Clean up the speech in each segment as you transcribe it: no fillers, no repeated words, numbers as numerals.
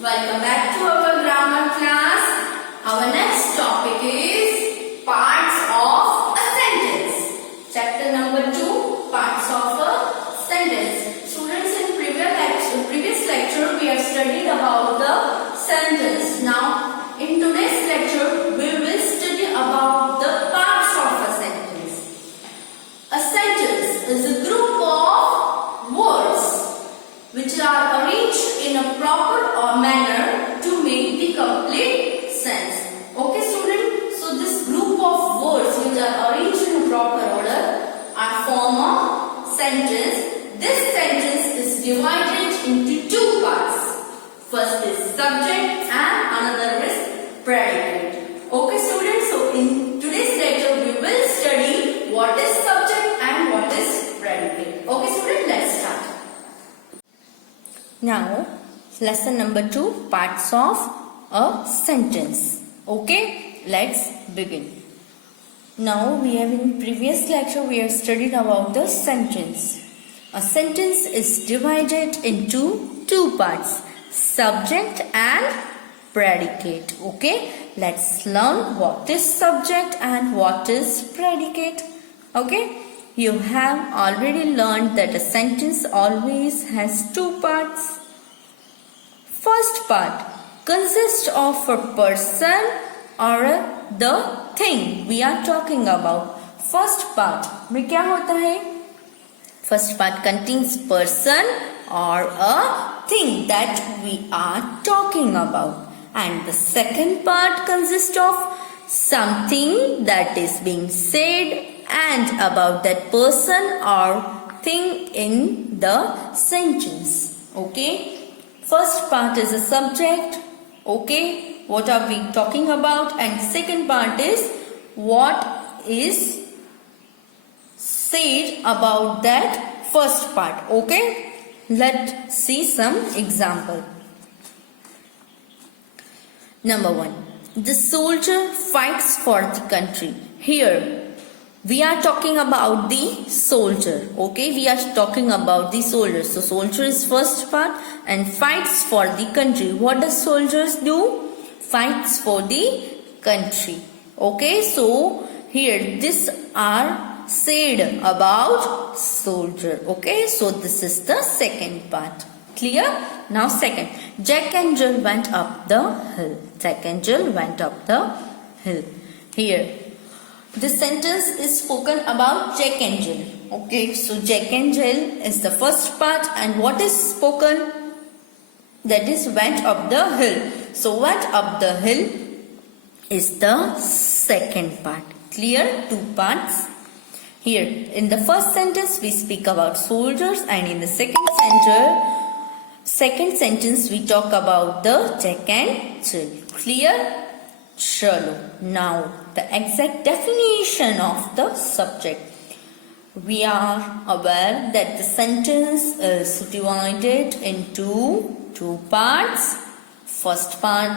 Welcome back to our grammar class. Our next topic is parts of a sentence. Chapter number 2, parts of a sentence. Students, in previous lecture we have studied about the sentence. Now in today's lecture we will study about the parts of a sentence. A sentence is a group of words which are arranged in a proper manner to make the complete sense. Okay student, so this group of words which are arranged in a proper order are form a sentence. This sentence is divided into two parts. First is subject and another is predicate. Okay students, so in today's lecture we will study what is subject and what is predicate. Okay student, let's start. Now, lesson number 2, parts of a sentence. Okay, let's begin. Now, we have in previous lecture, we have studied about the sentence. A sentence is divided into two parts, subject and predicate. Okay, let's learn what is subject and what is predicate. Okay. You have already learned that a sentence always has two parts. First part consists of a person or the thing we are talking about. First part में क्या होता है? First part contains person or a thing that we are talking about. And the second part consists of something that is being said and about that person or thing in the sentence. Okay, first part is a subject. Okay, what are we talking about? And second part is what is said about that first part. Okay, let's see some example. Number 1, the soldier fights for the country. Here we are talking about the soldier. Okay, we are talking about the soldier. So soldier is first part and fights for the country. What does soldiers do? Fights for the country. Okay, so here this are said about soldier. Okay, so this is the second part. Clear? Now second, Jack and Jill went up the hill. Jack and Jill went up the hill. Here this sentence is spoken about Jack and Jill. Okay, so Jack and Jill is the first part and what is spoken? That is went up the hill. So went up the hill is the second part. Clear? Two parts. Here in the first sentence we speak about soldiers and in the second sentence we talk about the Jack and Jill. Clear? Chalo. Now the exact definition of the subject. We are aware that the sentence is divided into two parts. First part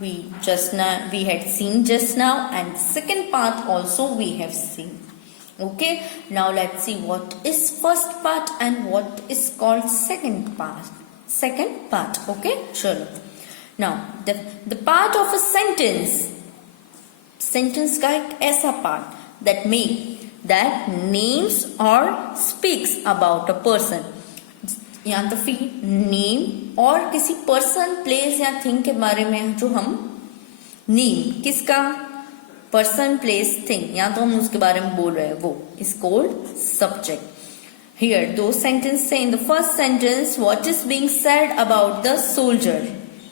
we had seen just now and second part also we have seen. Okay, now let's see what is first part and what is called second part. Second part. Okay, chalo. Now the part of a sentence का एक ऐसा part that names or speaks about a person. या तो फिर name और किसी person, place या thing के बारे में जो हम name किसका person, place, thing या तो हम उसके बारे में बोल रहे हैं वो is called subject. Here those sentences say in the first sentence what is being said about the soldier.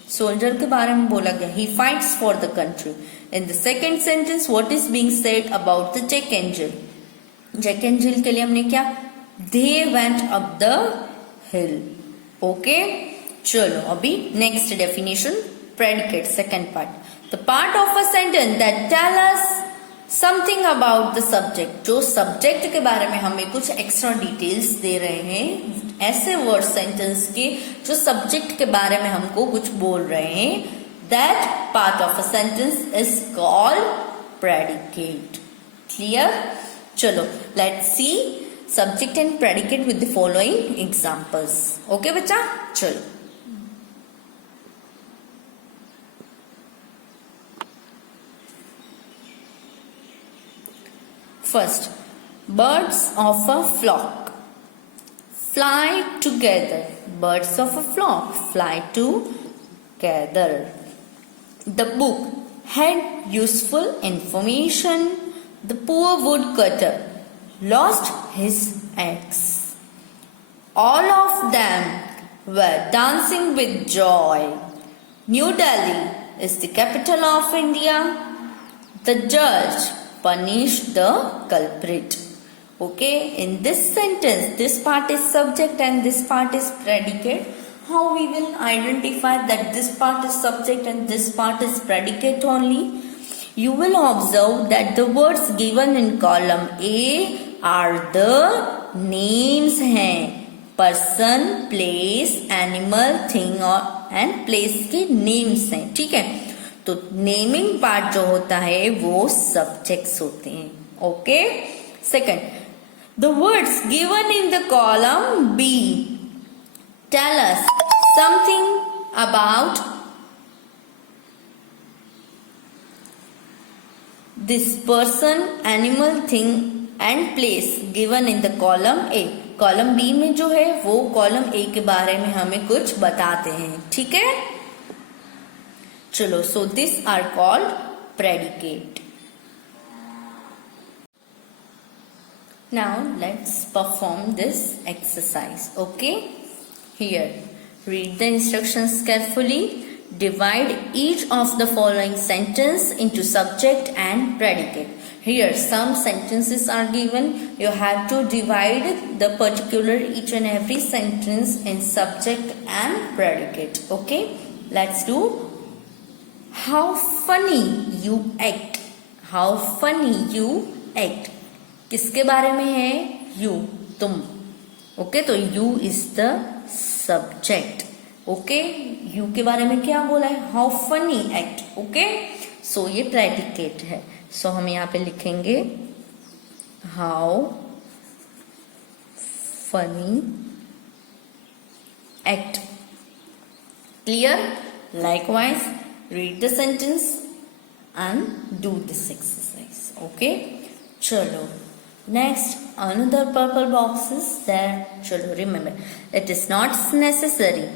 Soldier के बारे में बोला गया. He fights for the country. In the second sentence, what is being said about the Jack and Jill? Jack and Jill के लिए हमने क्या? They went up the hill. Okay? चलो अभी next definition, predicate, second part. The part of a sentence that tell us something about the subject. जो subject के बारे में हमें कुछ extra details दे रहे हैं. ऐसे word sentence के जो subject के बारे में हमको कुछ बोल रहे हैं. That part of a sentence is called predicate. Clear? Chalo, let's see subject and predicate with the following examples. Okay, bacha? Chalo. First, birds of a flock fly together. Birds of a flock fly together. The book had useful information. The poor woodcutter lost his axe. All of them were dancing with joy. New Delhi is the capital of India. The judge punished the culprit. Okay, in this sentence, this part is subject and this part is predicate. How we will identify that this part is subject and this part is predicate only? You will observe that the words given in column A are the names हैं. Person, place, animal, thing और and place के names हैं. ठीक है, तो naming part जो होता है वो सब्जेक्ट्स होते हैं. Okay, second, the words given in the column B tell us something about this person, animal, thing and place given in the column A. Column B में जो है वो कॉलम ए के बारे में हमें कुछ बताते हैं. ठीक है, चलो, so these are called predicate. Now let's perform this exercise. Okay, here read the instructions carefully. Divide each of the following sentence into subject and predicate. Here some sentences are given. You have to divide the particular each and every sentence in subject and predicate. Okay, let's do. How funny you act. How funny you act. किसके बारे में है? You, तुम. Okay, तो you is the subject. Okay, you के बारे में क्या बोला है? How funny act. ओके, सो ये predicate है. सो हम यहाँ पे लिखेंगे how funny act. Clear? Likewise, read the sentence and do this exercise. Okay, chalo. Next, another purple box is there. Chalo, remember, it is not necessary.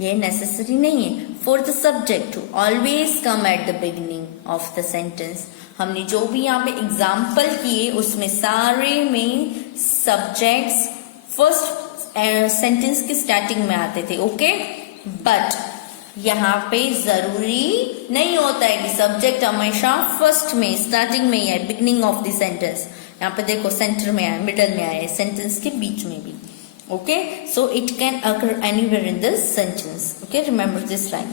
ये necessary नहीं है for the subject to always come at the beginning of the sentence. हमने जो भी यहाँ पे example किए उसमें सारे में सब्जेक्ट्स फर्स्ट सेंटेंस की स्टार्टिंग में आते थे. ओके, बट यहाँ पे जरूरी नहीं होता है कि सब्जेक्ट हमेशा फर्स्ट में, स्टार्टिंग में या बिगनिंग ऑफ द सेंटेंस. यहाँ पे देखो सेंटर में आया, मिडल में आया, सेंटेंस के बीच में भी. Okay, so it can occur anywhere in the sentence. Okay, remember this line.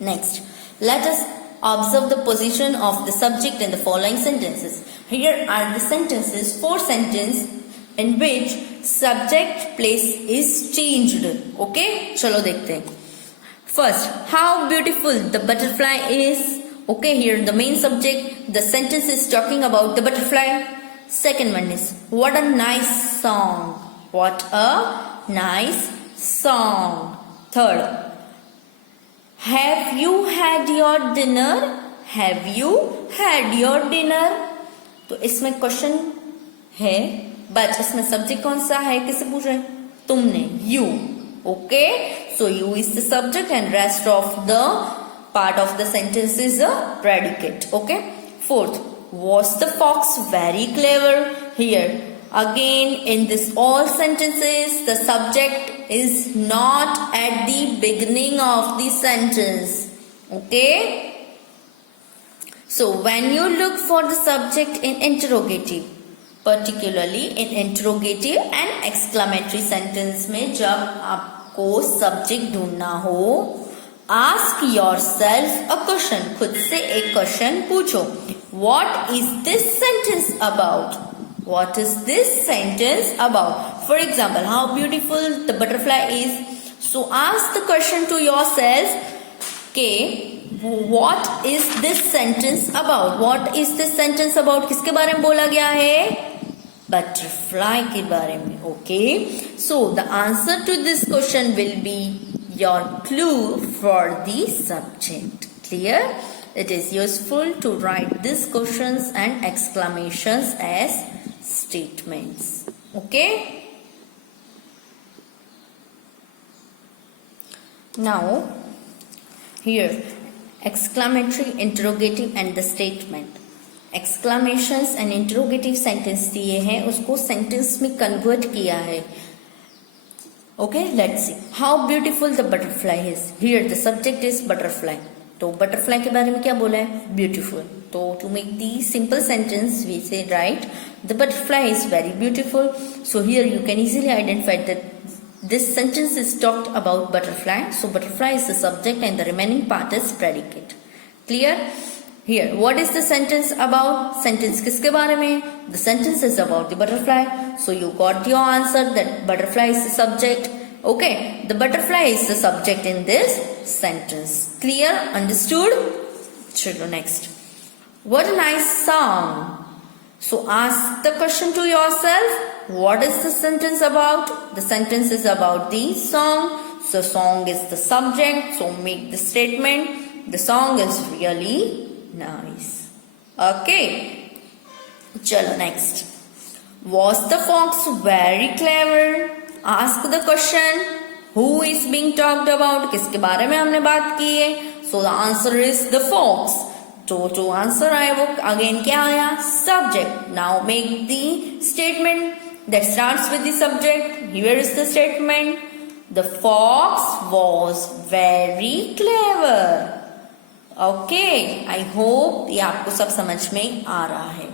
Next, let us observe the position of the subject in the following sentences. Here are the sentences, 4 sentences in which subject place is changed. Okay, चलो देखते हैं. First, how beautiful the butterfly is. Okay, here the main subject, the sentence is talking about the butterfly. Second one is, what a nice song. What a nice song. Third, have you had your dinner? Have you had your dinner? तो इसमें question है, but इसमें subject कौन सा है? किससे पूछ रहे हैं? तुमने, you. Okay, so you is the subject and rest of the part of the sentence is a predicate. Okay. Fourth, was the fox very clever? Here again, in this all sentences, the subject is not at the beginning of the sentence. Okay, so when you look for the subject in interrogative, particularly in interrogative and exclamatory sentence में जब आपको subject ढूंढना हो, ask yourself a question. खुद से एक question पूछो. What is this sentence about? What is this sentence about? For example, how beautiful the butterfly is. So ask the question to yourself, okay, what is this sentence about? What is this sentence about? किसके बारे में बोला गया है? Butterfly के बारे में. Okay, so the answer to this question will be your clue for the subject. Clear? it is useful to write these questions and exclamations as statements. Okay? Now, here, exclamatory, interrogative and the statement. Exclamations and interrogative sentence दिए हैं, उसको sentence में convert किया है. Okay, let's see. How beautiful the butterfly is. Here the subject is butterfly. तो butterfly के बारे में क्या बोला है? Beautiful. तो to make the simple sentence we say right, the butterfly is very beautiful. So here you can easily identify that this sentence is talked about butterfly. So butterfly is the subject and the remaining part is predicate. Clear? Here, what is the sentence about? Sentence किसके बारे में? The sentence is about the butterfly. So you got your answer that butterfly is the subject. Okay, the butterfly is the subject in this sentence. Clear? Understood? Chalo, next. What a nice song. So ask the question to yourself. What is the sentence about? The sentence is about the song. So song is the subject. So make the statement. The song is really nice. Okay. Chalo, next. Was the fox very clever? Ask the question. Who is being talked about? किसके बारे में हमने बात की है? So the answer is the fox. तो जो answer आया वो अगेन क्या आया? Subject. Now make the statement that starts with the subject. Here is the statement. The fox was very clever. Okay, I hope ये आपको सब समझ में आ रहा है.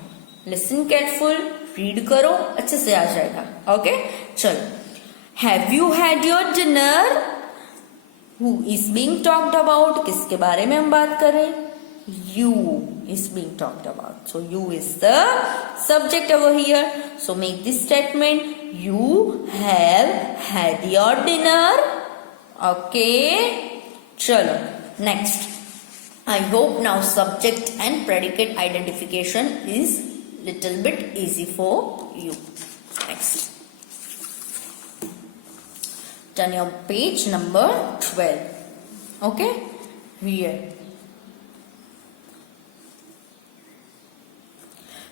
Listen careful, read करो, अच्छे से आ जाएगा. Okay, चलो. Have you had your dinner? Who is being talked about? किसके बारे में हम बात करें? You is being talked about. So you is the subject over here. So make this statement. You have had your dinner. Okay. Chalo. Next. I hope now subject and predicate identification is little bit easy for you. Next. Turn your page number 12. Okay. Here.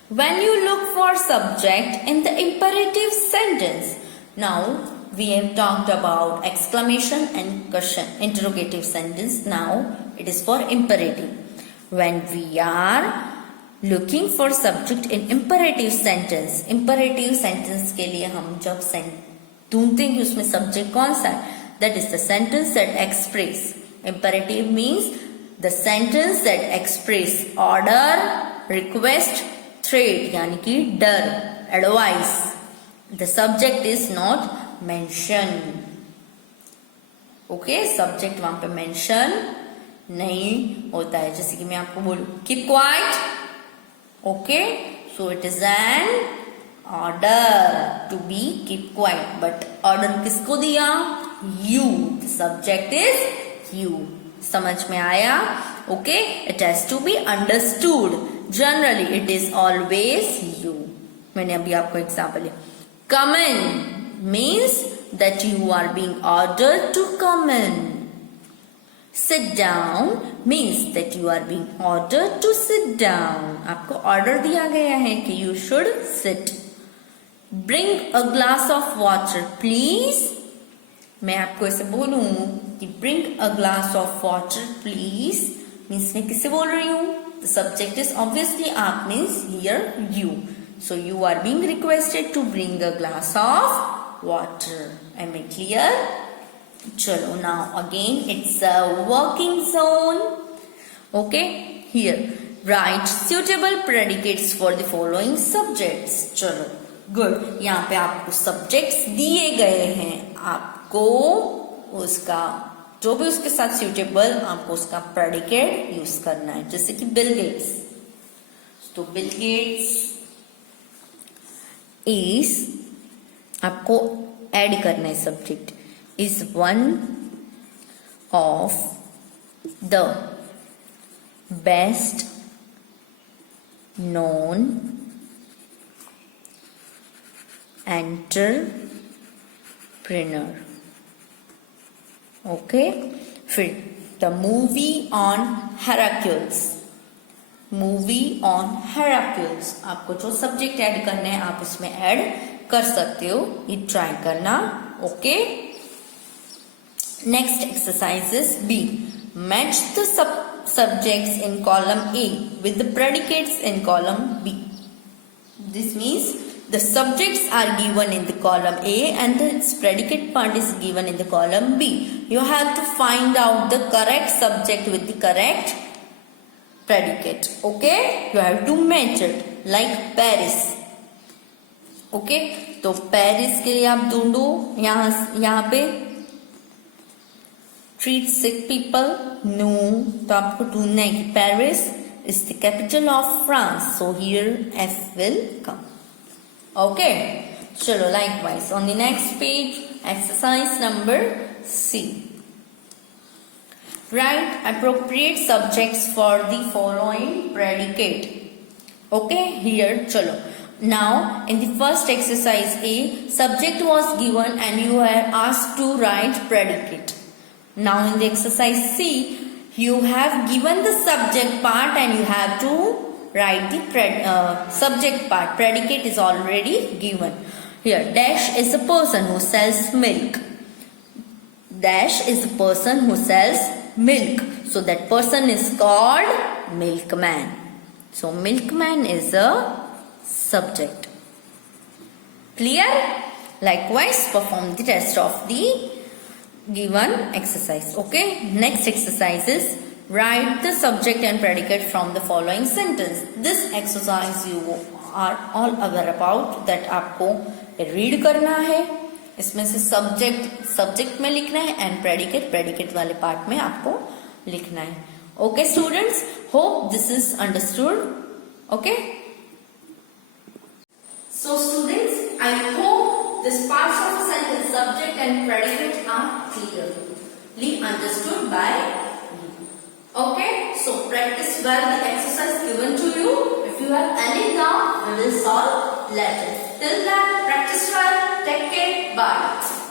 When you look for subject in the imperative sentence, now we have talked about exclamation and question, interrogative sentence. Now it is for imperative. When we are looking for subject in imperative sentence के लिए हम जब ढूंढते हैं कि उसमें subject कौन सा है, that is the sentence that express. Imperative means the sentence that express order, request, threat यानी कि डर, advice. The subject is not mentioned. Okay, subject वहां पे mention नहीं होता है. जैसे कि मैं आपको बोलूं keep quiet. Okay, so it is an order to be keep quiet. But order किसको दिया? You. The subject is you. समझ में आया? Okay, it has to be understood. Generally, it is always you. मैंने अभी आपको एग्जाम्पल दिया. Come in means that you are being ordered to come in. Sit down means that you are being ordered to sit down. आपको order दिया गया है कि you should sit. Bring a glass of water, please. मैं आपको ऐसे बोलूं कि bring a glass of water, please. Means मैं किससे बोल रही हूँ? The subject is obviously आप means here you. So you are being requested to bring a glass of water. Am I clear? Chalo, now again it's a working zone. Okay, here write suitable predicates for the following subjects. चलो, good. यहाँ पे आपको subjects दिए गए हैं. आपको उसका जो भी उसके साथ suitable आपको उसका predicate यूज करना है. जैसे कि Bill Gates. तो Bill Gates is आपको ऐड करना है subject. Is one of the best known entrepreneur. Okay, फिर the movie on Hercules. Movie on Hercules. आपको जो सब्जेक्ट ऐड करने हैं आप इसमें ऐड कर सकते हो, ये ट्राई करना. Okay. Next exercise is B. Match the subjects in column A with the predicates in column B. This means the subjects are given in the column A and the predicate part is given in the column B. You have to find out the correct subject with the correct predicate. Okay, you have to match it. Like Paris. Okay, तो Paris के लिए आप ढूंढो. यहाँ पे treat sick people. No, तो आपको ढूंढना है कि Paris is the capital of France. So here F will come. Okay, चलो likewise on the next page, exercise number C. Write appropriate subjects for the following predicate. Okay, here chalo. Now in the first exercise A, subject was given and you are asked to write predicate. Now in the exercise C, you have given the subject part and you have to write the subject part. Predicate is already given. Here dash is a person who sells milk. Dash is a person who sells milk. So that person is called milkman. So milkman is a subject. Clear? Likewise, perform the rest of the given exercise. Okay. Next exercise is write the subject and predicate from the following sentence. This exercise you are all aware about. That आपको read करना है. इसमें से subject में लिखना है and predicate वाले part में आपको लिखना है. Okay students, hope this is understood. Okay, so students, I hope this parts of the sentence subject and predicate are clearly understood by you. Okay, so practice well the exercise given to you. If you have any doubt, we will solve later. Till then, practice well. Take care. Bye.